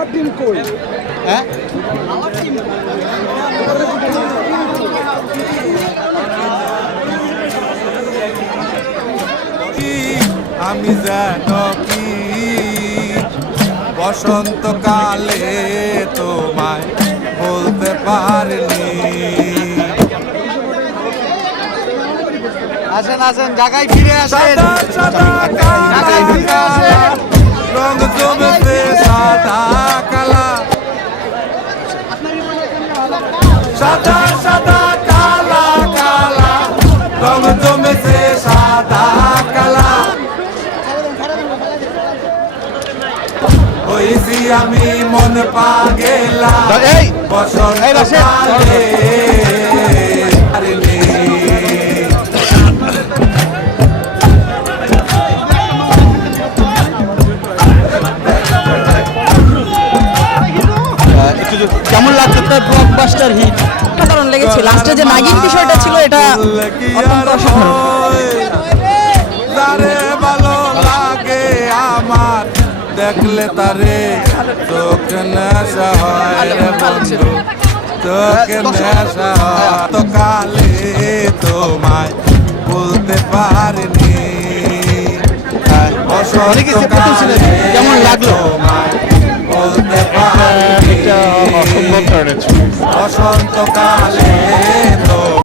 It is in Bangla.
আমার টিম কই? হ্যাঁ? আমি যেন কি? বসন্তকালে তোমায় বলতে পারিনি। আসেন আসেন জায়গায় ফিরে আসেন। জায়গায় ফিরে আসেন। সাদা সাদা কালা কালা। রং জমেছে সাদা কালা। হইছি আমি মন পাগেলা। এই, বসন্ত কেমন লাগছে? আপনার ব্লকবাস্টার হিট অসাধারণ লেগেছে। লাস্টে যে নাগিন বিষয়টা ছিল এটা অত্যন্ত অসাধারণ। তারে ভালো লাগে আমার দেখলে তারে চোখ নেশা হয় রে বন্ধু। চোখ নেশা হয় তো কালে তোমায় বলতে পারিনি। অনেকে সে প্রথম কেমন লাগল? বসন্তকালে